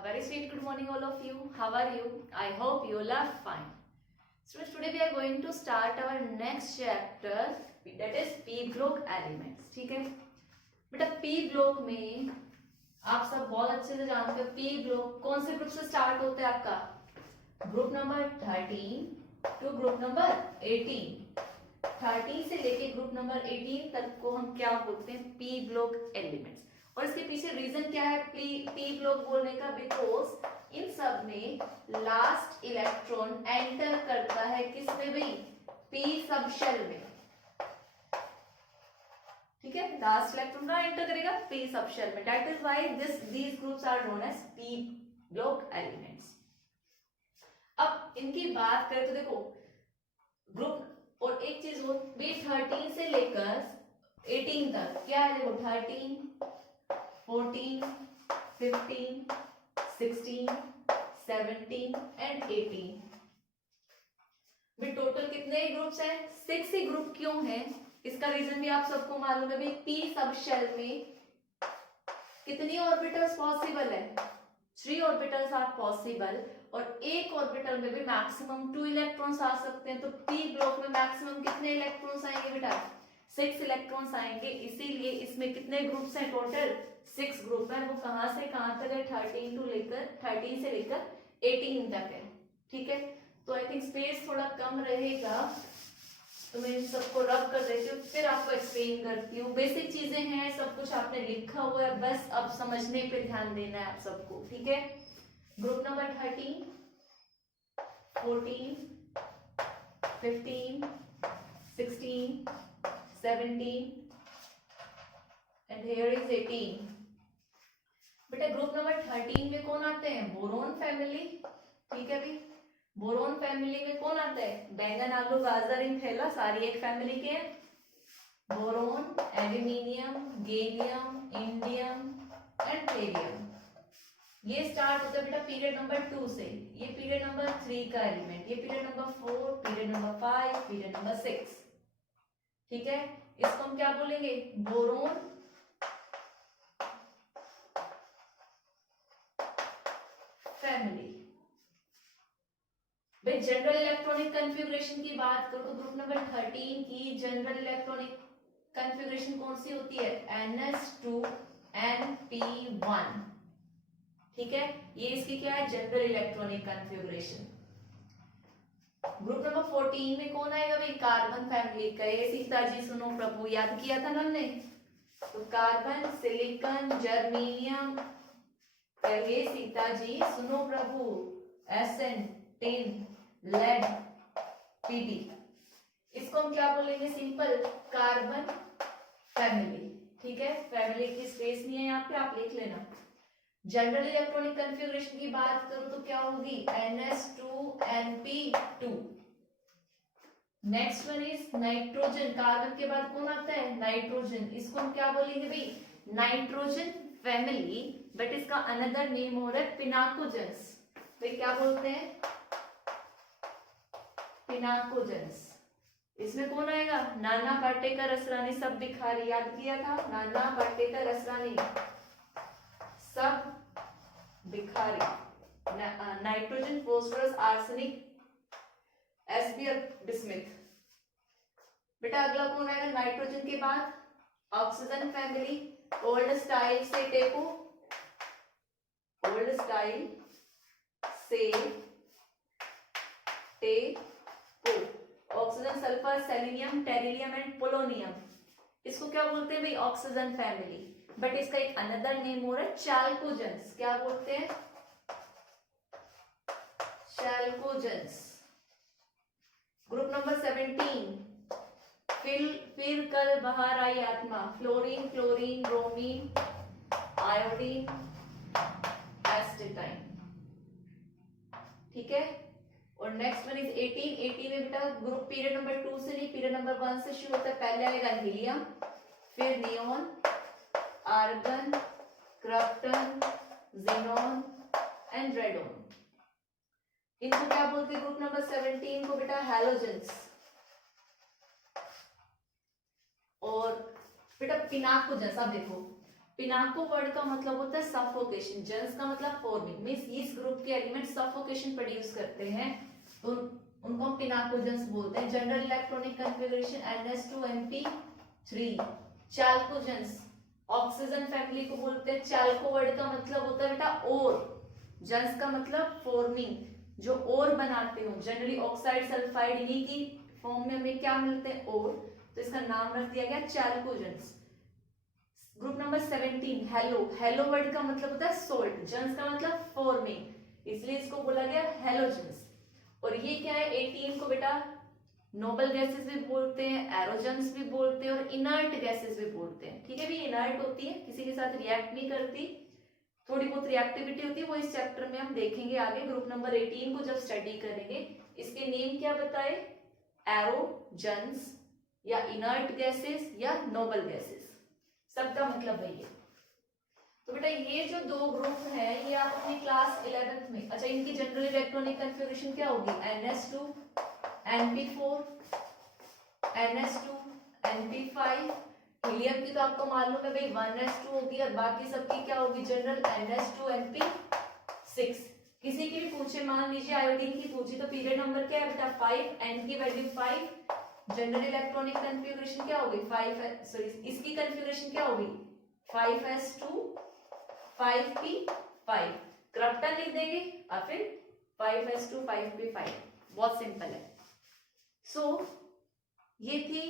A very sweet good morning all of you. How are you? I hope you all are fine. Students, today we are going to start our next chapter, that is P block elements. ठीक है बेटा, P block में आप सब बहुत अच्छे से जानते हो P block कौन से ग्रुप से स्टार्ट होता है आपका? Group number 13 to group number 18। 13 से लेके ग्रुप नंबर 18 तक को हम क्या बोलते हैं? P block elements। और इसके पीछे रीजन क्या है P ब्लॉक बोलने का? बिकॉज इन सब में लास्ट इलेक्ट्रॉन एंटर करता है किसमें भाई? P सब शेल में। ठीक है, लास्ट इलेक्ट्रॉन ना एंटर करेगा P सब शेल में। That is why these groups are known as P block elements. अब इनकी बात करें तो देखो ग्रुप, और एक चीज हो भी 13 से लेकर 18 तक क्या है? देखो 13 14, 15, 16, 17 एंड 18 में टोटल कितने ग्रुप्स हैं? 6 ही ग्रुप। क्यों है? इसका रीजन भी आप सबको मालूम है भाई। P सब शेल में कितनी ऑर्बिटल्स पॉसिबल है? 3 ऑर्बिटल्स आर पॉसिबल, और एक ऑर्बिटल में भी मैक्सिमम 2 इलेक्ट्रॉन्स आ सकते हैं। तो P ब्लॉक में मैक्सिमम कितने इलेक्ट्रॉन्स आएंगे बेटा? 6 इलेक्ट्रॉन्स आएंगे। इसीलिए इसमें कितने ग्रुप्स हैं? टोटल 6 ग्रुप है। वो कहां से कहां तक है? 13 से लेकर 18 तक है। ठीक है, तो आई थिंक स्पेस थोड़ा कम रहेगा, तो मैं इन सबको रब कर देती हूँ, फिर आपको एक्सप्लेन करती हूँ। बेसिक चीजें हैं, सब कुछ आपने लिखा हुआ है, बस अब समझने पे ध्यान देना है आप सबको। ठीक है, group number 13, 14, 15, 16, 17 and here is 18। बेटा ग्रुप नंबर 13 में कौन आते हैं? Boron family. ठीक है भाई, बोरोन फैमिली में कौन आता है? बैंगन, आलू, गाजर, इन थैला सारी एक फैमिली के हैं। Boron, aluminium, gallium, indium and thorium. ये स्टार्ट होता है बेटा पीरियड नंबर 2 से। ये पीरियड नंबर 3 का एलिमेंट, ये period number 4, period number 5, period number 6। ठीक है, इसको हम क्या बोलेंगे? Boron family. भाई जनरल इलेक्ट्रॉनिक कन्फिगरेशन की बात करो तो ग्रुप नंबर 13 की जनरल इलेक्ट्रॉनिक कन्फिगरेशन कौन सी होती है? NS2Np1। ठीक है, ये इसकी क्या है? General electronic configuration. Group number 14 में कौन आएगा भाई? Carbon family. कहे सीता जी सुनो प्रभु, याद किया था ना हमने? तो कार्बन, सिलिकॉन, जर्मेनियम, कहे सीता जी सुनो प्रभु, एसएन, टिन, लेड, पीबी। इसको हम क्या बोलेंगे? Simple carbon family. ठीक है, फैमिली की स्पेस नहीं है यहाँ पे, आप लिख लेना। जनरल इलेक्ट्रॉनिक कन्फिगरेशन की बात करूं तो क्या होगी? NS2Np2। Next one is nitrogen. Carbon के बाद कौन आता है? नाइट्रोजन। इसको हम क्या बोलेंगे भाई? नाइट्रोजन फैमिली, बट इसका अनदर नेम हो रहा है पिनाकोजेंस। भाई क्या बोलते हैं? पिनाकोजेंस। इसमें कौन आएगा? नाना पाटेकर, असरानी, सब बिखारी। याद किया था? नाना पाटेकर, असरानी, सब बिखारी। नाइट्रोजन, फास्फोरस, आर्सेनिक, एसबी और बिस्मिथ। बेटा अगला कौन आएगा नाइट्रोजन के बाद? Oxygen family. ओल्ड स्टाइल से टेपो, ओल्ड स्टाइल से टेपो। Oxygen, sulphur, selenium, tellurium and polonium. इसको क्या बोलते हैं भाई? ऑक्सीजन फैमिली, बट इसका एक अनदर नेम हो रहा है चैल्कोजेंस। क्या बोलते हैं? चैल्कोजेंस। ग्रुप नंबर 17, फिर कल बाहर आई आत्मा। Fluorine, chlorine, bromine, iodine, astatine. ठीक है, और नेक्स्ट वन इज 18 में बेटा ग्रुप पीरियड नंबर 2 से नहीं, पीरियड नंबर 1 से शुरू होता है। पहले आएगा हीलियम, फिर neon, argon, krypton, xenon and radon. इनको क्या बोलते हैं? ग्रुप नंबर 17 को बेटा हैलोजेंस। और बेटा पिनाकोजेंस, अब देखो पिनाको वर्ड का मतलब होता है सफोकेशन, जन्स का मतलब फॉर्मिंग, मींस इस ग्रुप के एलिमेंट सफोकेशन प्रोड्यूस करते हैं तो उनको हम पिनाकोजेंस बोलते हैं। General electronic configuration NS2 NP3। Chalcogens oxygen family को बोलते हैं। चाल्को वर्ड का मतलब होता है बेटा और, जन्स का मतलब फॉर्मिंग, जो और बनाते हो। जनरली ऑक्साइड सल्फाइड इन्हीं की फॉर्म में हमें क्या मिलते हैं और, तो इसका नाम रख दिया गया chalcogens. Group number 17 halo, halo word का मतलब होता है सोल्ट, जन्स का मतलब फॉर्मिंग, इसलिए इसको बोला गया हेलोजेंस। और ये क्या है 18 को बेटा नोबल गैसेस भी बोलते हैं, एरोजेंस भी बोलते हैं और इनर्ट गैसेस भी बोलते हैं। ठीक है भी, इनर्ट होती है, किसी के साथ रिएक्ट नहीं करती, थोड़ी बहुत रिएक्टिविटी होती है, वो इस चैप्टर में हम देखेंगे आगे ग्रुप नंबर 18 को जब स्टडी करेंगे। इसके नेम क्या बताए, एरोजेंस या इनर्ट गैसेस या नोबल गैसेस, सबका मतलब वही है। तो बेटा ये जो दो ग्रुप है ये आप अपनी क्लास 11th में, अच्छा इनकी जनरल इलेक्ट्रॉनिक कॉन्फ़िगरेशन क्या होगी, NS2 NP4 NS2 NP5। Helium की तो आपको मालूम है भाई 1s2 होगी और बाकी सबकी क्या होगी जनरल NS2 NP6। किसी की भी पूछे, मान लीजिए आयोडीन की पूछी तो पीरियड नंबर क्या है बेटा 5, n की वैल्यू 5, जनरल इलेक्ट्रॉनिक कॉन्फ़िगरेशन क्या होगी 5, सॉरी इसकी कॉन्फ़िगरेशन क्या होगी 5s2 5p5, क्रप्टन लिख देंगे और फिर 5s2 5p5, बहुत सिंपल है। सो ये थी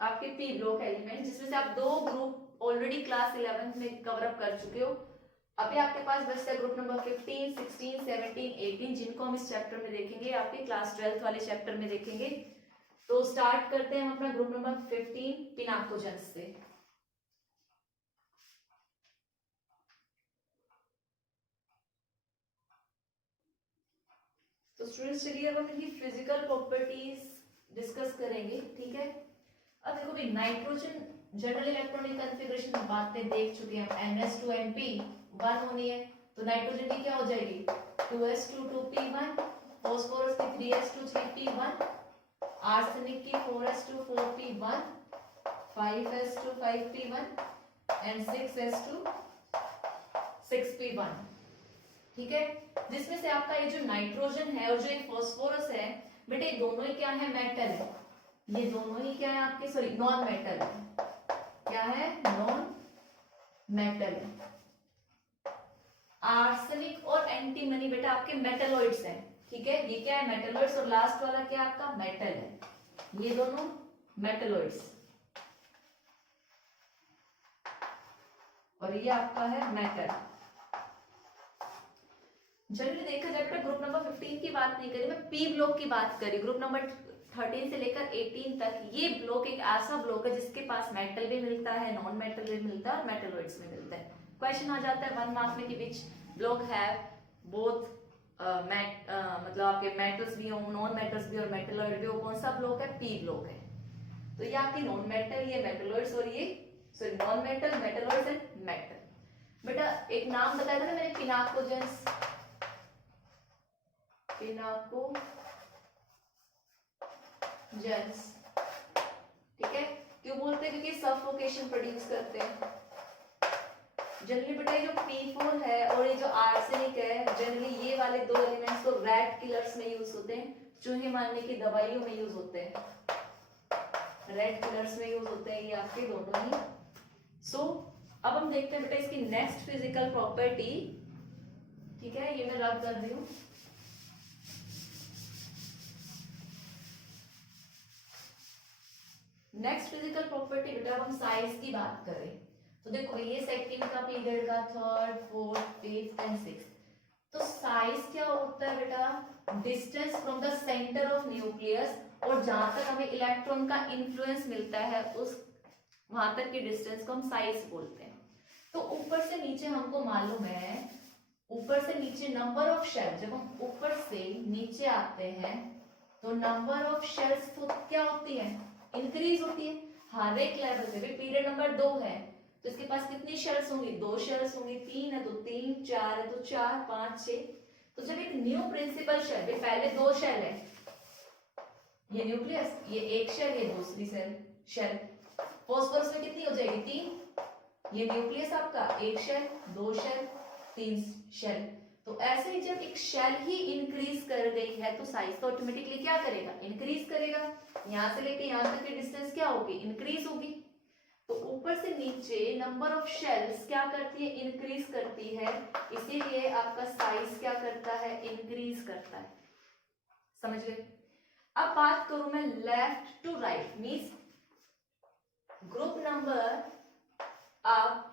आपके पी ब्लॉक एलिमेंट, जिसमें से आप दो ग्रुप ऑलरेडी क्लास 11th में कवर अप कर चुके हो। अभी आपके पास बचता है ग्रुप नंबर 15, 16, 17, 18, जिनको हम इस चैप्टर में देखेंगे, आपके क्लास 12th वाले चैप्टर में देखेंगे। तो स्टार्ट करते हैं हम अपना ग्रुप नंबर 15 पिनाकोजेंस से। तो स्टूडेंट्स चलिए अब हम इनकी फिजिकल प्रॉपर्टीज डिस्कस करेंगे। ठीक है, अब देखो भाई नाइट्रोजन जनरल इलेक्ट्रॉनिक कॉन्फ़िगरेशन में बातें देख चुके हैं हम, NS2 NP1 होनी है तो नाइट्रोजन की क्या हो जाएगी 2s2 2p1, फास्फोरस की 3s2 3p1, आर्सेनिक की 4s2 4p1, 5s2 5p1 and 6s2 6p1। ठीक है, जिसमें से आपका ये जो नाइट्रोजन है और जो ये फास्फोरस है बेटे ये दोनों ही क्या है मेटल है, ये दोनों ही क्या है आपके सॉरी नॉन मेटल है, क्या है नॉन मेटल है। आर्सेनिक और एंटीमनी बेटा आपके मेटलॉइड्स हैं। ठीक है, ये क्या है मेटलॉइड्स और लास्ट वाला क्या आपका मेटल है, ये दोनों मेटलॉइड्स और ये आपका है मेटल। जनरली देखा जाए बेटा ग्रुप नंबर 15 की बात नहीं करी, मैं पी ब्लॉक की बात करी। ग्रुप नंबर 13 से लेकर 18 तक ये ब्लॉक एक ऐसा ब्लॉक है जिसके पास मेटल भी मिलता है, नॉन मेटल भी मिलता है और मेटलॉइड्स भी मिलता है। क्वेश्चन आ जाता है 1 मार्क में कि विच ब्लॉक हैव बोथ मतलब आपके मेटल्स भी हो, नॉन मेटल्स भी और मेटलॉइड भी हो, कौन सा ब्लॉक है पी ब्लॉक है। तो ये आपकी नॉन मेटल, ये मेटलॉइड्स और ये sorry non metal metalloids and metal. बेटा एक नाम बताया था ना मैंने पिनाकोजेंस, पिनाकोजेंस। ठीक है, क्यों बोलते हैं क्योंकि सफोकेशन प्रोड्यूस करते हैं। जनरली बेटा जो P4 है और ये जो आर्सेनिक है, जनरली ये वाले दो एलिमेंट्स तो रैट किलर्स में यूज होते हैं, चूहे मारने की दवाइयों में यूज होते हैं, रैट किलर्स में यूज होते हैं ये आपके दोनों ही। सो अब हम देखते हैं बेटा इसकी नेक्स्ट फिजिकल प्रॉपर्टी। ठीक है, ये मैं रब कर रही हूँ। नेक्स्ट फिजिकल प्रॉपर्टी बेटा हम साइज की बात करें तो देखो ये सेकंड का पीरियड का third fourth fifth and sixth, तो साइज क्या होता है बेटा distance from the centre of nucleus, और जहां तक हमें इलेक्ट्रॉन का इन्फ्लुएंस मिलता है उस वहां तक की डिस्टेंस को हम साइज बोलते हैं। तो ऊपर से नीचे हमको मालूम है, ऊपर से नीचे नंबर ऑफ शेल, जब हम ऊपर से नीचे आते हैं तो नंबर ऑफ शेल्स तो क्या होती है इंक्रीज होती है हर एक लेवल से। भी पीरियड नंबर 2 है तो इसके पास कितनी शेल्स होंगी 2 शेल्स होंगी, 3 है तो 3, 4 है तो 4, 5, 6। तो जब एक न्यू प्रिंसिपल शेल, पहले 2 शेल है, ये न्यूक्लियस, ये एक शेल, ये दूसरी शेल। फास्फोरस में कितनी हो जाएगी 3, ये न्यूक्लियस आपका एक शेल, दो शेल, तीन शेल। तो ऐसे ही जब एक शेल ही इंक्रीज कर गई है तो साइज तो ऑटोमेटिकली क्या करेगा, इंक्रीज करेगा। यहां से लेके यहां तक की डिस्टेंस क्या होगी, इंक्रीज होगी। तो ऊपर से नीचे नंबर ऑफ शेल्स क्या करती है, इंक्रीज करती है, इसीलिए आपका साइज क्या करता है, इंक्रीज करता है। समझ गए। अब बात करूं मैं left to right, means group number, आप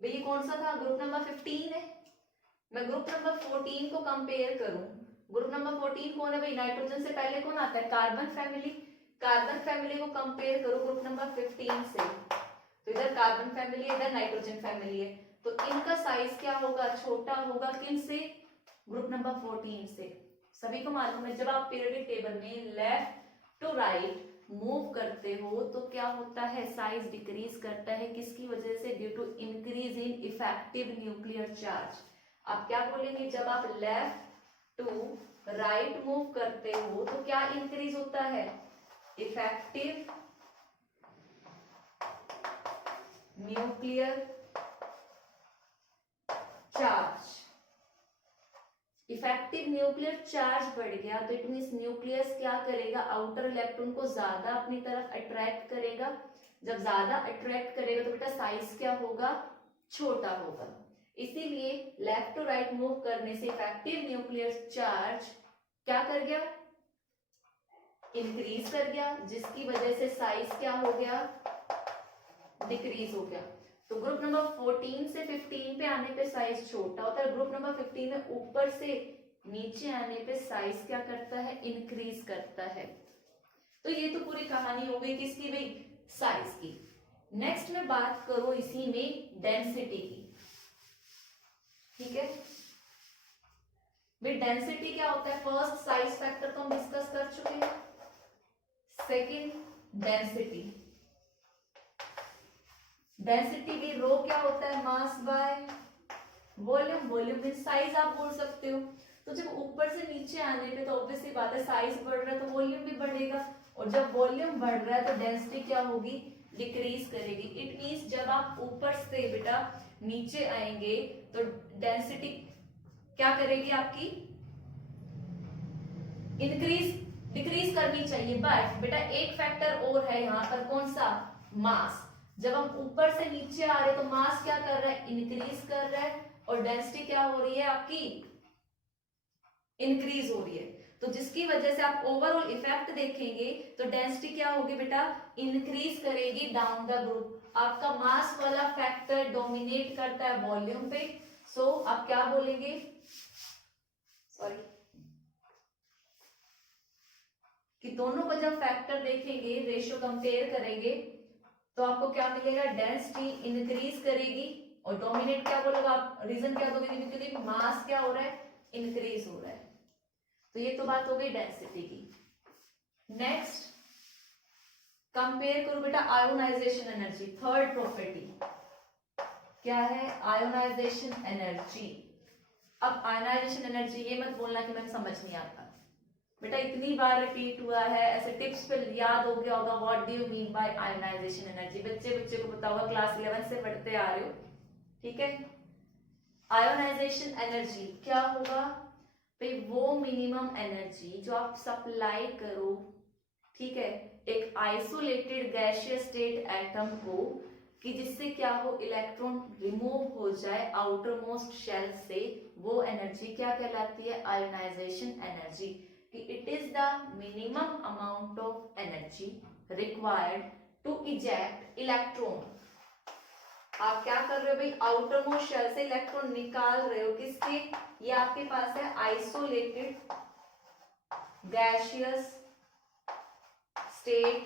ये कौन सा था, ग्रुप नंबर 15 है। मैं ग्रुप नंबर 14 को कंपेयर करूं, ग्रुप नंबर 14 कौन है भाई, नाइट्रोजन से पहले कौन आता है, कार्बन फैमिली। कार्बन फैमिली को कंपेयर करो ग्रुप नंबर 15 से, तो इधर कार्बन फैमिली है, इधर नाइट्रोजन फैमिली है, तो इनका साइज क्या होगा, छोटा होगा। किन से, ग्रुप नंबर 14 से। सभी को मालूम है जब आप पीरियोडिक टेबल में लेफ्ट टू राइट मूव करते हो तो क्या होता है, साइज डिक्रीज करता है। किसकी वजह से, due to increase in effective nuclear charge. आप क्या बोलेंगे, जब आप लेफ्ट टू राइट मूव करते हो तो क्या इंक्रीज होता है, effective nuclear charge. Effective nuclear charge बढ़ गया तो इट मींस न्यूक्लियस क्या करेगा, आउटर इलेक्ट्रॉन को ज्यादा अपनी तरफ अट्रैक्ट करेगा। जब ज्यादा अट्रैक्ट करेगा तो बेटा साइज क्या होगा, छोटा होगा। इसीलिए लेफ्ट टू राइट मूव करने से इफेक्टिव न्यूक्लियर चार्ज क्या कर गया, इंक्रीज कर गया, जिसकी वजह से साइज क्या हो गया, डिक्रीज हो गया। तो ग्रुप नंबर 14 से 15 पे आने पे साइज छोटा होता है, ग्रुप नंबर 15 में ऊपर से नीचे आने पे साइज क्या करता है, इंक्रीज करता है। तो ये तो पूरी कहानी हो गई किसकी भाई, साइज की। नेक्स्ट में बात करूं इसी में डेंसिटी की, ठीक है भाई। डेंसिटी क्या होता है, फर्स्ट साइज फैक्टर तो हम डिस्कस कर चुके हैं, सेकंड डेंसिटी। डेंसिटी भी रो क्या होता है, मास बाय वॉल्यूम। वॉल्यूम में साइज आप बोल सकते हो। तो जब ऊपर से नीचे आने पे तो ऑब्वियसली बात है साइज बढ़ रहा है तो वॉल्यूम भी बढ़ेगा, और जब वॉल्यूम बढ़ रहा है तो डेंसिटी क्या होगी, डिक्रीज करेगी। इट मींस जब आप ऊपर से बेटा नीचे आएंगे तो डेंसिटी क्या करेगी आपकी, इंक्रीज डिक्रीज करनी चाहिए। बट बेटा एक फैक्टर और है यहाँ पर, कौन सा, मास। जब हम ऊपर से नीचे आ रहे हैं तो मास क्या कर रहा है, इंक्रीज कर रहा है, और डेंसिटी क्या हो रही है आपकी, इंक्रीज हो रही है। तो जिसकी वजह से आप ओवरऑल इफेक्ट देखेंगे तो डेंसिटी क्या होगी बेटा, इंक्रीज करेगी डाउन द ग्रुप। आपका मास वाला फैक्टर डोमिनेट करता है वॉल्यूम पे, सो आप क्या बोलेंगे, सॉरी, कि दोनों को जब फैक्टर देखेंगे, रेशियो कंपेयर करेंगे तो आपको क्या मिलेगा, डेंसिटी इंक्रीज करेगी, और डोमिनेट क्या बोलोगे आप, रीजन क्या दोगे, क्योंकि मास क्या हो रहा है, इंक्रीज हो रहा है। तो ये तो बात हो गई डेंसिटी की। नेक्स्ट कंपेयर करो बेटा आयोनाइजेशन एनर्जी, थर्ड प्रॉपर्टी क्या है, आयोनाइजेशन एनर्जी। अब आयोनाइजेशन एनर्जी ये मत बोलना कि मैंने समझ नहीं आता बेटा, इतनी बार रिपीट हुआ है, ऐसे टिप्स पे याद हो गया होगा, what do you mean by ionisation energy. बच्चे को पता होगा, क्लास 11 से पढ़ते आ रहे हो, ठीक है। आयोनाइजेशन एनर्जी क्या होगा भाई, वो मिनिमम एनर्जी जो आप सप्लाई करो, ठीक है, एक आइसोलेटेड गैसियस स्टेट एटम को, कि जिससे क्या हो, इलेक्ट्रॉन रिमूव हो जाए आउटर मोस्ट शेल से, वो एनर्जी क्या कहलाती है, ionisation energy. It is the minimum amount of energy required to eject electron। आप क्या कर रहे हो भाई, आउटर मोस्ट शेल से इलेक्ट्रॉन निकाल रहे हो, किसके, ये आपके पास है आइसोलेटेड गैसियस स्टेट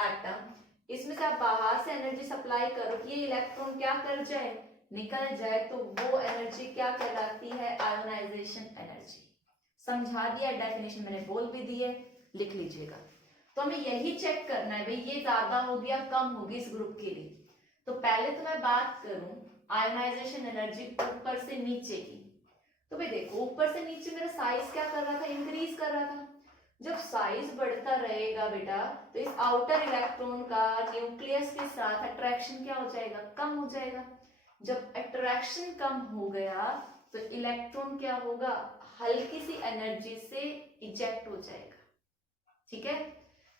एटम। इसमें से आप बाहर से एनर्जी सप्लाई करो कि ये इलेक्ट्रॉन क्या कर जाए, निकल जाए, तो वो एनर्जी क्या कहलाती है, आयोनाइजेशन एनर्जी। समझा दिया, डेफिनेशन मैंने बोल भी दी है, लिख लीजिएगा। तो हमें यही चेक करना है भाई, ये ज्यादा हो गया कम होगी इस ग्रुप के लिए। तो पहले तो मैं बात करूं आयोनाइजेशन एनर्जी ऊपर से नीचे की, तो भाई देखो ऊपर से नीचे मेरा साइज क्या कर रहा था, इंक्रीज कर रहा था। जब साइज बढ़ता रहेगा बेटा तो इस आउटर इलेक्ट्रॉन का न्यूक्लियस के साथ अट्रैक्शन क्या हो जाएगा, कम हो जाएगा। जब अट्रैक्शन कम हो गया तो इलेक्ट्रॉन क्या होगा, हल्की सी एनर्जी से इजेक्ट हो जाएगा। ठीक है,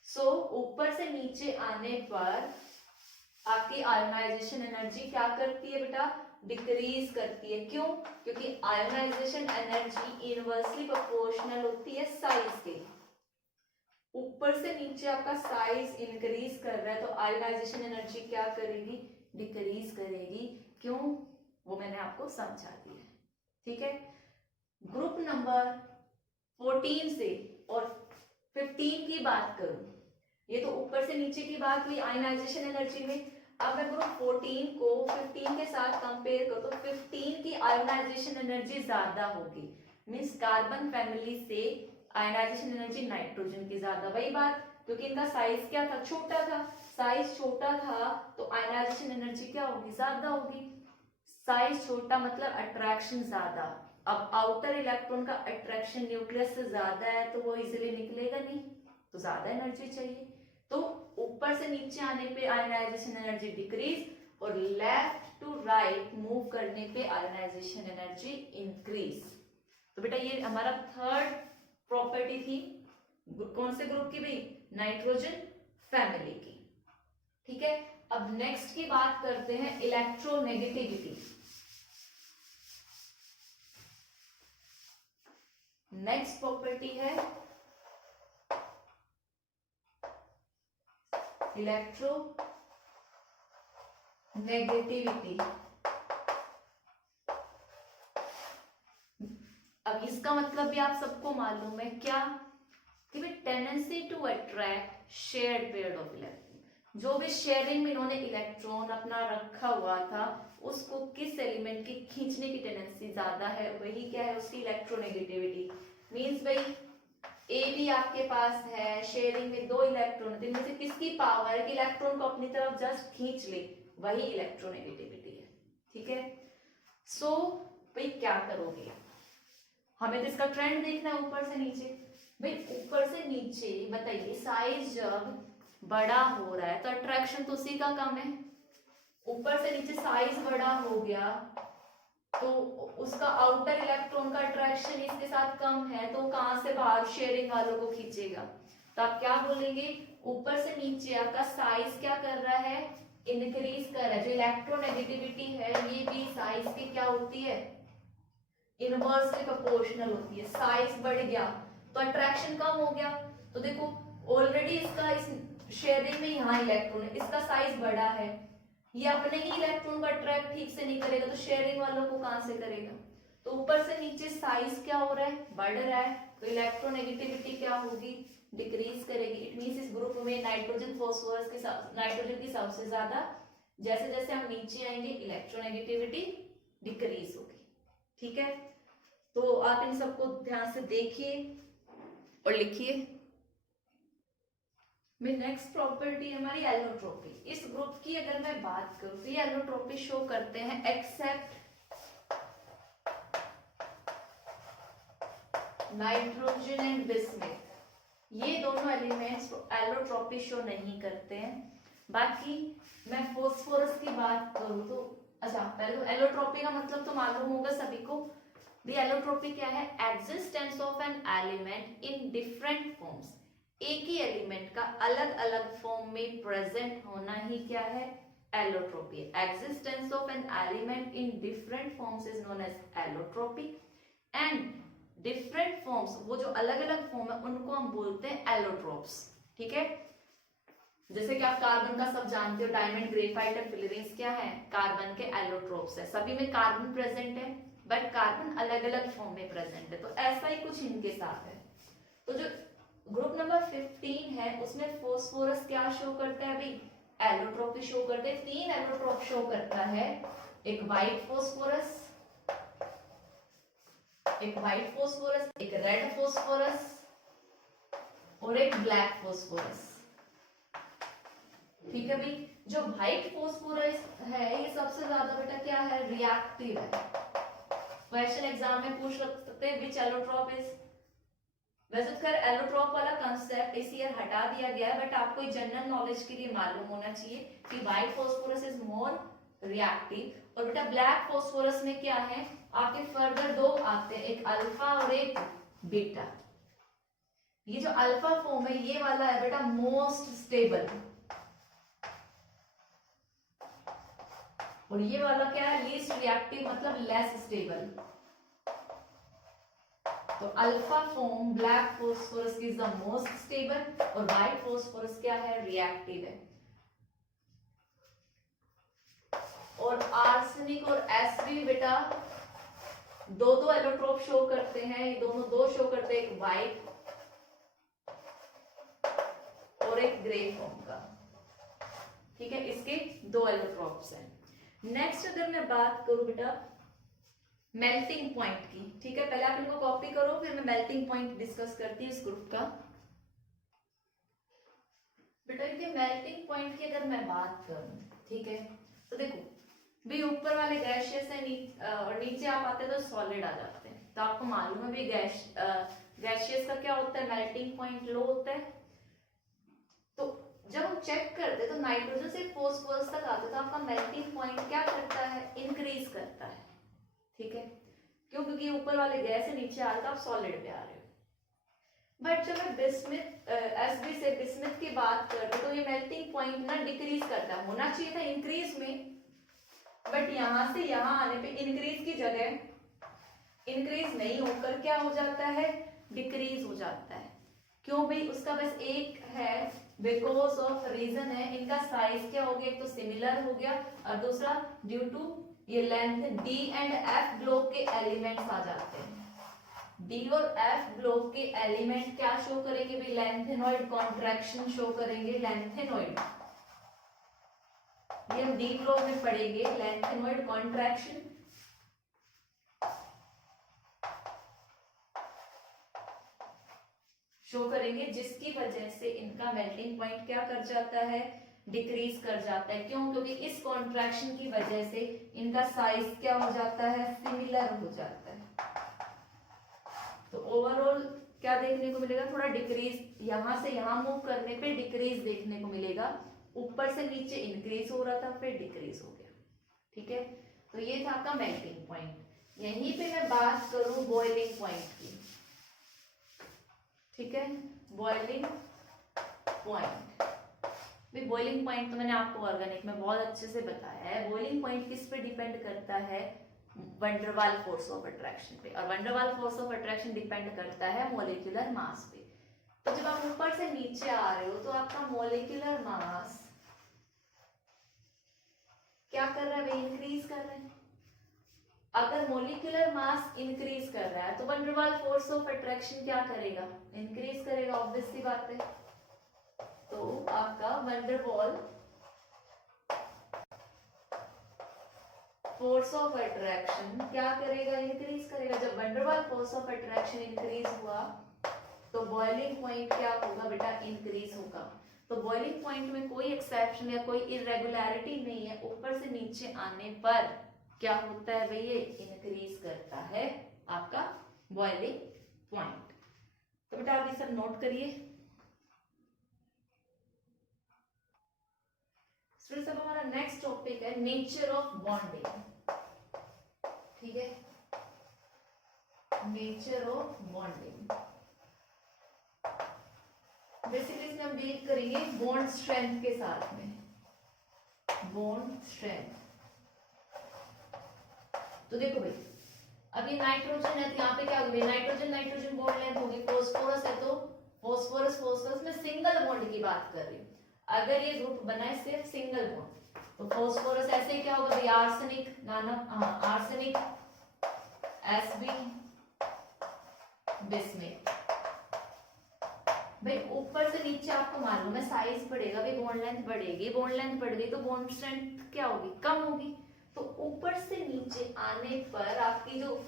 सो ऊपर से नीचे आने पर आपकी आयोनाइजेशन एनर्जी क्या करती है बेटा, डिक्रीज करती है। क्यों? क्योंकि आयोनाइजेशन एनर्जी इनवर्सली प्रोपोर्शनल होती है साइज के। ऊपर से नीचे आपका साइज इंक्रीज कर रहा है तो आयोनाइजेशन एनर्जी क्या करेगी, डिक्रीज करेगी। क्यों? वो मैंने आपको समझा दिया। ठीक है, ग्रुप नंबर 14 से और 15 की बात करूं, ये तो ऊपर से नीचे की बात हुई आयोनाइजेशन एनर्जी में। अब मैं ग्रुप 14 को 15 के साथ कंपेयर करूं तो 15 की आयोनाइजेशन एनर्जी ज्यादा होगी। मींस कार्बन फैमिली से आयोनाइजेशन एनर्जी नाइट्रोजन की ज्यादा। वही बात, क्योंकि इनका साइज क्या था, छोटा था। साइज छोटा था तो आयोनाइजेशन एनर्जी क्या होगी, ज्यादा होगी। साइज छोटा मतलब अट्रैक्शन ज्यादा। अब आउटर इलेक्ट्रॉन का अट्रैक्शन न्यूक्लियस से ज्यादा है तो वो इजीली निकलेगा नहीं, तो ज्यादा एनर्जी चाहिए। तो ऊपर से नीचे आने पे आयोनाइजेशन एनर्जी डिक्रीज और लेफ्ट टू राइट मूव करने पे आयोनाइजेशन एनर्जी इंक्रीज। तो बेटा ये हमारा थर्ड प्रॉपर्टी थी कौन से ग्रुप की भाई, नाइट्रोजन फैमिली की। ठीक है, अब नेक्स्ट की बात करते हैं इलेक्ट्रोनेगेटिविटी। नेक्स्ट प्रॉपर्टी है इलेक्ट्रो नेगेटिविटी। अब इसका मतलब भी आप सबको मालूम है क्या, कि tendency to attract shared pair of electron. जो भी शेयरिंग में इन्होंने इलेक्ट्रॉन अपना रखा हुआ था उसको किस एलिमेंट की खींचने की टेंडेंसी ज्यादा है, वही क्या है उसकी इलेक्ट्रोनेगेटिविटी। मींस भाई ए भी आपके पास है, शेयरिंग में दो इलेक्ट्रॉन है, इनमें से किसकी पावर है कि इलेक्ट्रॉन को अपनी तरफ जस्ट खींच ले, वही इलेक्ट्रोनेगेटिविटी है। ठीक है, सो भाई क्या करोगे, हमें तो इसका ट्रेंड देखना है ऊपर से नीचे। भाई ऊपर से नीचे बताइए, साइज जब बड़ा हो रहा है तो अट्रैक्शन तो उसी का कम है। ऊपर से नीचे साइज बड़ा हो गया तो उसका आउटर इलेक्ट्रॉन का अट्रैक्शन इसके साथ कम है तो कहां से बाहर शेयरिंग वालों को खींचेगा। तो आप क्या बोलेंगे, ऊपर से नीचे आपका साइज क्या कर रहा है, इंक्रीज कर रहा है। जो इलेक्ट्रोनेगेटिविटी है ये भी साइज की क्या होती है, इनवर्सली प्रोपोर्शनल होती है। साइज बढ़ गया तो अट्रैक्शन कम हो गया। तो देखो ऑलरेडी इसका इस शेयरिंग में यहाँ इलेक्ट्रॉन है, इसका साइज बड़ा है, ये अपने ही इलेक्ट्रॉन को अट्रैक्ट ठीक से नहीं करेगा तो शेयरिंग वालों को कहां से करेगा। तो ऊपर से नीचे साइज क्या हो रहा है, बढ़ रहा है, तो इलेक्ट्रोनेगेटिविटी क्या होगी, डिक्रीज करेगी। इट मींस इस ग्रुप में नाइट्रोजन फॉस्फोरस के साथ नाइट्रोजन की सबसे ज्यादा, जैसे जैसे हम नीचे आएंगे इलेक्ट्रोनेगेटिविटी डिक्रीज होगी। ठीक है, तो आप इन सबको ध्यान से देखिए और लिखिए। में नेक्स्ट प्रॉपर्टी हमारी एलोट्रोपी। इस ग्रुप की अगर मैं बात करूं तो ये एलोट्रोपी शो करते हैं एक्सेप्ट नाइट्रोजन एंड बिस्मिथ। ये दोनों एलिमेंट्स एलोट्रोपी शो नहीं करते हैं। बाकी मैं फॉस्फोरस की बात करूं तो अच्छा, पहले तो एलोट्रोपी का मतलब तो मालूम होगा सभी को। दी एलोट्रोपी क्या है, existence of an element in different forms. एक ही एलिमेंट का अलग अलग फॉर्म में प्रेजेंट होना ही क्या है, allotropy. Existence of an element in different forms is known as allotropy. And different forms, वो जो अलग अलग फॉर्म है उनको हम बोलते हैं एलोट्रोप्स। ठीक है, जैसे कि आप कार्बन का सब जानते हो, डायमंड, ग्रेफाइट और फिलरीन्स क्या है, कार्बन के एलोट्रोप्स है। सभी में कार्बन प्रेजेंट है बट कार्बन अलग अलग फॉर्म में प्रेजेंट है। तो ऐसा ही कुछ इनके साथ है। तो जो ग्रुप नंबर 15 है उसमें फॉस्फोरस क्या शो करता है भाई, एलोट्रोपी शो करते हैं। 3 एलोट्रोप शो करता है, एक व्हाइट फॉस्फोरस, एक व्हाइट फॉस्फोरस, एक रेड फॉस्फोरस और एक ब्लैक फॉस्फोरस। ठीक है भाई, जो व्हाइट फॉस्फोरस है ये सबसे ज्यादा बेटा क्या है, रिएक्टिव है। क्वेश्चन एग्जाम में पूछ सकते हैं विच एलोट्रोप इज। वैसे तो खैर एलोट्रोप वाला कंसेप्ट इस ईयर हटा दिया गया है बट आपको जनरल नॉलेज के लिए मालूम होना चाहिए कि white phosphorus is more reactive और बेटा ब्लैक फॉस्फोरस में क्या है, आपके फर्दर दो आते हैं, एक अल्फा और एक बीटा। ये जो अल्फा फॉर्म है ये वाला है बेटा मोस्ट स्टेबल, और ये वाला क्या है, लीस्ट रिएक्टिव मतलब लेस स्टेबल। तो alpha form black phosphorus is the most stable और व्हाइट फॉस्फोरस क्या है, रिएक्टिव है। और आर्सेनिक और एसबी बेटा दो दो एलोट्रोप शो करते हैं, ये दोनों दो शो करते हैं, एक व्हाइट और एक ग्रे फॉर्म का, ठीक है, इसके दो एलोट्रोप्स हैं। नेक्स्ट अगर मैं बात करूं बेटा मेल्टिंग पॉइंट की, ठीक है, पहले आप इनको कॉपी करो फिर मैं मेल्टिंग पॉइंट डिस्कस करती हूँ इस ग्रुप का। बेटा इनके मेल्टिंग पॉइंट की अगर मैं बात करूं, ठीक है, तो देखो भी ऊपर वाले गैशियस है और नीचे आप आते हैं तो सॉलिड आ जाते हैं। तो आपको मालूम है भी गैशियस का क्या होता है, मेल्टिंग पॉइंट लो होता है। तो जब हम चेक करते हैं तो नाइट्रोजन से फॉस्फोरस तक आते हैं तो आपका मेल्टिंग पॉइंट क्या करता है, इंक्रीज करता है, ठीक है, क्यों, क्योंकि ऊपर वाले गैस से नीचे आ रहे तो आप सॉलिड पे आ रहे हो। बट जब मैं बिस्मिथ एसबी से बिस्मिथ की बात करते तो ये मेल्टिंग पॉइंट ना डिक्रीज करता है, होना चाहिए था इंक्रीज में, बट यहां से यहां आने पे इंक्रीज की जगह इंक्रीज नहीं होकर क्या हो जाता है, डिक्रीज हो जाता है। क्यों भाई, उसका बस एक है, बिकॉज ऑफ रीजन है, इनका साइज क्या हो गया, एक तो सिमिलर हो गया और दूसरा ड्यू टू ये length D and F block के एलिमेंट्स आ जाते हैं। डी और एफ ब्लॉक के एलिमेंट क्या शो करेंगे भाई, लेंथेनॉइड कॉन्ट्रैक्शन शो करेंगे, लेंथेनॉइड, ये हम डी ब्लॉक में पढ़ेंगे, लेंथेनॉइड कॉन्ट्रैक्शन। शो करेंगे जिसकी वजह से इनका मेल्टिंग पॉइंट क्या कर जाता है, डिक्रीज कर जाता है। क्यों, क्योंकि इस कॉन्ट्रैक्शन की वजह से इनका साइज क्या हो जाता है, सिमिलर हो जाता है। तो ओवरऑल क्या देखने को मिलेगा, थोड़ा डिक्रीज, यहां से यहां मूव करने पे डिक्रीज देखने को मिलेगा, ऊपर से नीचे इंक्रीज हो रहा था फिर डिक्रीज हो गया, ठीक है। तो ये था आपका मेल्टिंग पॉइंट। यहीं पे मैं बात करूं बॉइलिंग पॉइंट की, ठीक है, बॉइलिंग पॉइंट। भाई बॉइलिंग पॉइंट तो मैंने आपको ऑर्गेनिक में बहुत अच्छे से बताया है। बॉइलिंग पॉइंट किस पे डिपेंड करता है, वंडर वाल फोर्स ऑफ अट्रैक्शन पे, और वंडर वाल फोर्स ऑफ अट्रैक्शन डिपेंड करता है मॉलिक्यूलर मास पे। तो जब आप ऊपर से नीचे आ रहे हो तो आपका मॉलिक्यूलर मास क्या कर रहा है भाई, इंक्रीज कर रहा है। अगर मॉलिक्यूलर मास इंक्रीज कर रहा है तो वंडर वाल फोर्स ऑफ अट्रैक्शन क्या करेगा, इंक्रीज करेगा, ऑब्वियस सी बात है। तो आपका वंडर वाल फोर्स ऑफ अट्रैक्शन क्या करेगा, इंक्रीज करेगा। जब वंडर वाल फोर्स ऑफ अट्रैक्शन इंक्रीज हुआ तो बॉइलिंग पॉइंट क्या होगा बेटा, इंक्रीज होगा। तो बॉइलिंग पॉइंट में कोई एक्सेप्शन या कोई इरेगुलरिटी नहीं है, ऊपर से नीचे आने पर क्या होता है भाई, ये इंक्रीज करता है आपका बॉइलिंग पॉइंट। तो बेटा आप ये सब नोट करिए। स्टूडेंट्स अब हमारा नेक्स्ट टॉपिक है नेचर ऑफ बॉन्डिंग, ठीक है, नेचर ऑफ बॉन्डिंग। बेसिकली इसमें हम डील करेंगे बॉन्ड स्ट्रेंथ के साथ में, बॉन्ड स्ट्रेंथ। तो देखो भाई अब ये नाइट्रोजन है तो यहाँ पे क्या होगी, नाइट्रोजन नाइट्रोजन बॉन्ड लेंथ होगी, फॉस्फोरस है तो फॉस्फोरस फॉस्फोरस में सिंगल बॉन्ड की बात कर रही हूँ। अगर ये ग्रुप बना है सिर्फ सिंगल बॉन्ड तो फॉस्फोरस ऐसे क्या होगा भाई, आर्सेनिक नाना, आर्सेनिक एसबी बिस्मिथ। भाई ऊपर से नीचे आपको मालूम है साइज बढ़ेगा भाई, बॉन्ड लेंथ बढ़ेगी, बॉन्ड लेंथ बढ़ गई तो बॉन्ड स्ट्रेंथ क्या होगी, कम होगी। तो ऊपर से नीचे आने पर आपकी जो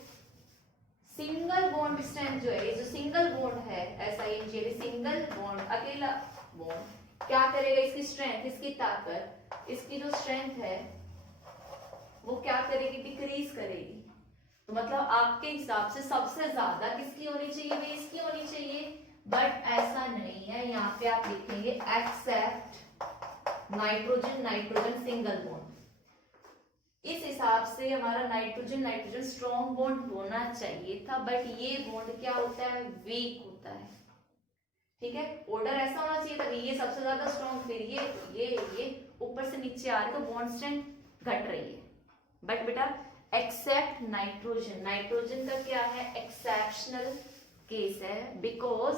सिंगल बॉन्ड स्ट्रेंथ जो है, ये जो सिंगल बॉन्ड है ऐसा ये सिंगल बॉन्ड अकेला बॉन्ड क्या करेगा, इसकी स्ट्रेंथ, इसकी ताकत, इसकी जो स्ट्रेंथ है वो क्या करेगी, डिक्रीज करेगी। तो मतलब आपके हिसाब से सबसे ज्यादा किसकी होनी चाहिए भाई, इसकी होनी चाहिए, बट ऐसा नहीं है। यहाँ पे आप लिखेंगे except nitrogen nitrogen single bond, इस हिसाब से हमारा नाइट्रोजन नाइट्रोजन स्ट्रॉन्ग बॉन्ड होना चाहिए था, बट ये बॉन्ड क्या होता है, वीक होता है। ठीक है, ऑर्डर ऐसा होना चाहिए था, ये सबसे ज्यादा स्ट्रॉन्ग, फिर ये ऊपर से नीचे आ रहे, तो बॉन्ड स्ट्रेंथ घट रही है। बट बेटा एक्सेप्ट नाइट्रोजन, नाइट्रोजन का क्या है, एक्सेप्शनल केस है, बिकॉज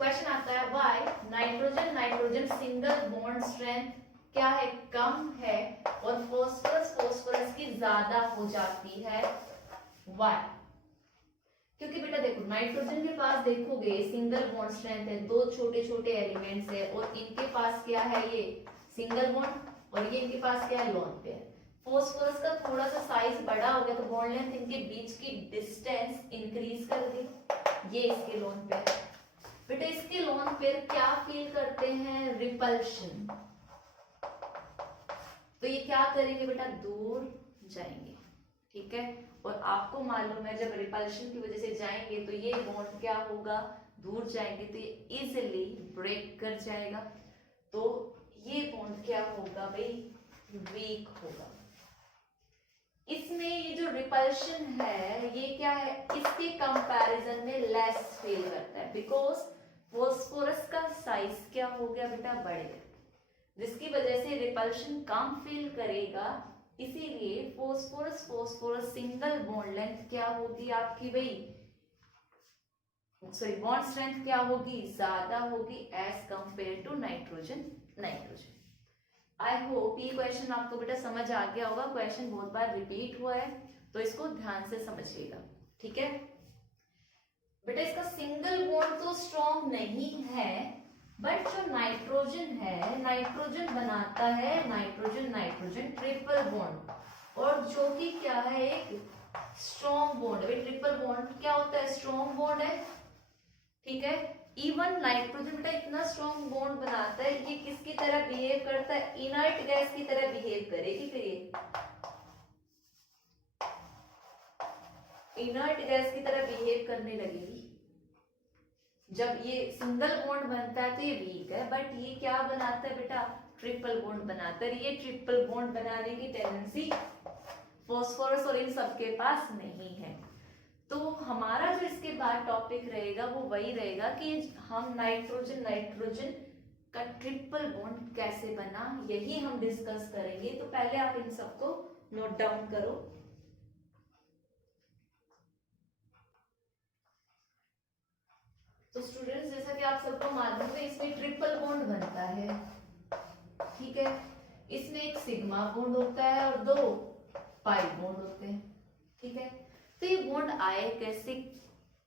क्वेश्चन आता है why nitrogen nitrogen single bond strength क्या है, कम है, और फॉस्फोरस फॉस्फोरस की ज्यादा हो जाती है। व्हाई? क्योंकि बेटा देखो नाइट्रोजन के पास देखोगे सिंगल बॉन्ड स्ट्रेंथ है, दो छोटे छोटे एलिमेंट्स है, और इनके पास क्या है, ये सिंगल बॉन्ड, और ये इनके पास क्या है, लोन पेयर। फॉस्फोरस का थोड़ा सा साइज बड़ा हो गया तो बॉन्ड लेंथ इनके बीच की डिस्टेंस इंक्रीज कर दी, ये इसके लोन पेयर। बेटा इसके लोन पेयर क्या फील करते हैं, रिपल्शन, तो ये क्या करेंगे बेटा, दूर जाएंगे। ठीक है, और आपको मालूम है जब रिपल्शन की वजह से जाएंगे तो ये बॉन्ड क्या होगा, दूर जाएंगे तो ये इजिली ब्रेक कर जाएगा, तो ये बॉन्ड क्या होगा भाई, वीक होगा। इसमें ये जो रिपल्शन है ये क्या है, इसके कंपैरिजन में लेस फील करता है, बिकॉज फॉस्फोरस का साइज क्या हो गया बेटा, बढ़ गया, जिसकी वजह से रिपल्शन कम फील करेगा। इसीलिए phosphorus phosphorus single bond length क्या होगी आपकी भाई, सॉरी बॉन्ड स्ट्रेंथ क्या होगी, ज्यादा होगी as compare to nitrogen nitrogen. I hope ये क्वेश्चन आपको बेटा समझ आ गया होगा, क्वेश्चन बहुत बार रिपीट हुआ है तो इसको ध्यान से समझिएगा। ठीक है बेटा, इसका सिंगल बॉन्ड तो स्ट्रॉन्ग नहीं है, बट जो नाइट्रोजन है, नाइट्रोजन बनाता है नाइट्रोजन नाइट्रोजन ट्रिपल बॉन्ड, और जो कि क्या है, एक स्ट्रॉन्ग बॉन्ड है। ट्रिपल बॉन्ड क्या होता है, स्ट्रॉन्ग बॉन्ड है। ठीक है, इवन नाइट्रोजन बेटा इतना स्ट्रॉन्ग बॉन्ड बनाता है, ये किसकी तरह बिहेव करता है, इनर्ट गैस की तरह बिहेव करेगी, फिर ये इनर्ट गैस की तरह बिहेव करने लगेगी। जब ये सिंगल बॉन्ड बनता है तो ये वीक है, बट ये क्या बनाता है बेटा, ट्रिपल बॉन्ड बनाता है। ये ट्रिपल बॉन्ड बनाने की टेंडेंसी फॉस्फोरस और इन सबके पास नहीं है। तो हमारा जो इसके बाद टॉपिक रहेगा वो वही रहेगा कि हम नाइट्रोजन नाइट्रोजन का ट्रिपल बॉन्ड कैसे बना, यही हम डिस्कस करेंगे। तो पहले आप इन सबको नोट डाउन करो। तो स्टूडेंट्स जैसा कि आप सबको मालूम है इसमें ट्रिपल बॉन्ड बनता है। ठीक है, इसमें एक सिग्मा बॉन्ड होता है और दो पाई बॉन्ड होते हैं। ठीक है, तो ये बॉन्ड आए कैसे,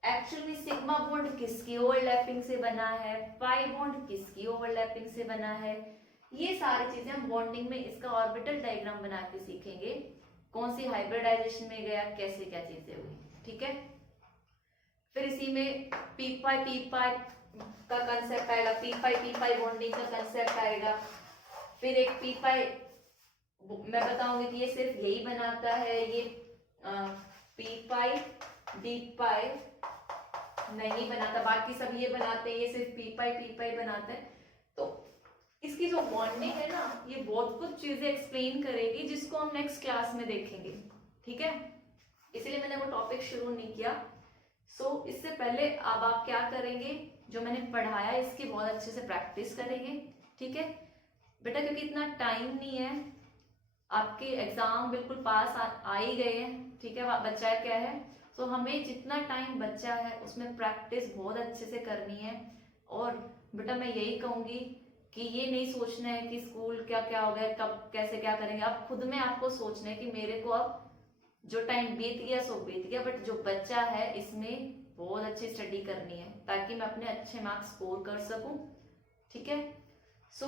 एक्चुअली सिग्मा बॉन्ड किसकी ओवरलैपिंग से बना है, पाई बॉन्ड किसकी ओवरलैपिंग से बना है, ये सारी चीजें हम बॉन्डिंग में इसका ऑर्बिटल डायग्राम बना के सीखेंगे, कौन सी हाइब्रिडाइजेशन में गया, कैसे क्या चीजें हुई। ठीक है, फिर इसी में पी पाई का कंसेप्ट आएगा, पी पाई बॉन्डिंग का कंसेप्ट आएगा। फिर एक पी पाई मैं बताऊंगी कि ये सिर्फ यही बनाता है, ये पी पाई डी पाई नहीं बनाता, बाकी सब ये बनाते हैं, ये सिर्फ पी पाई बनाते हैं। तो इसकी जो बॉन्डिंग है ना, ये बहुत कुछ चीजें एक्सप्लेन करेगी जिसको हम नेक्स्ट क्लास में देखेंगे। ठीक है, इसलिए मैंने वो टॉपिक शुरू नहीं किया। इससे पहले अब आप क्या करेंगे, जो मैंने पढ़ाया इसकी बहुत अच्छे से प्रैक्टिस करेंगे। ठीक है बेटा, क्योंकि इतना टाइम नहीं है, आपके एग्जाम बिल्कुल पास आ ही गए हैं। ठीक है, बचा क्या है, तो हमें जितना टाइम बचा है उसमें प्रैक्टिस बहुत अच्छे से करनी है। और बेटा मैं यही कहूंगी कि ये नहीं सोचना है कि स्कूल क्या क्या हो गया, कब कैसे क्या करेंगे, अब खुद में आपको सोचना है कि मेरे को अब जो टाइम बीत गया सो बीत गया, बट जो बच्चा है इसमें बहुत अच्छी स्टडी करनी है ताकि मैं अपने अच्छे मार्क्स स्कोर कर सकूं। ठीक है, तो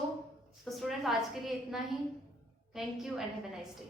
स्टूडेंट्स आज के लिए इतना ही। Thank you and have a nice day.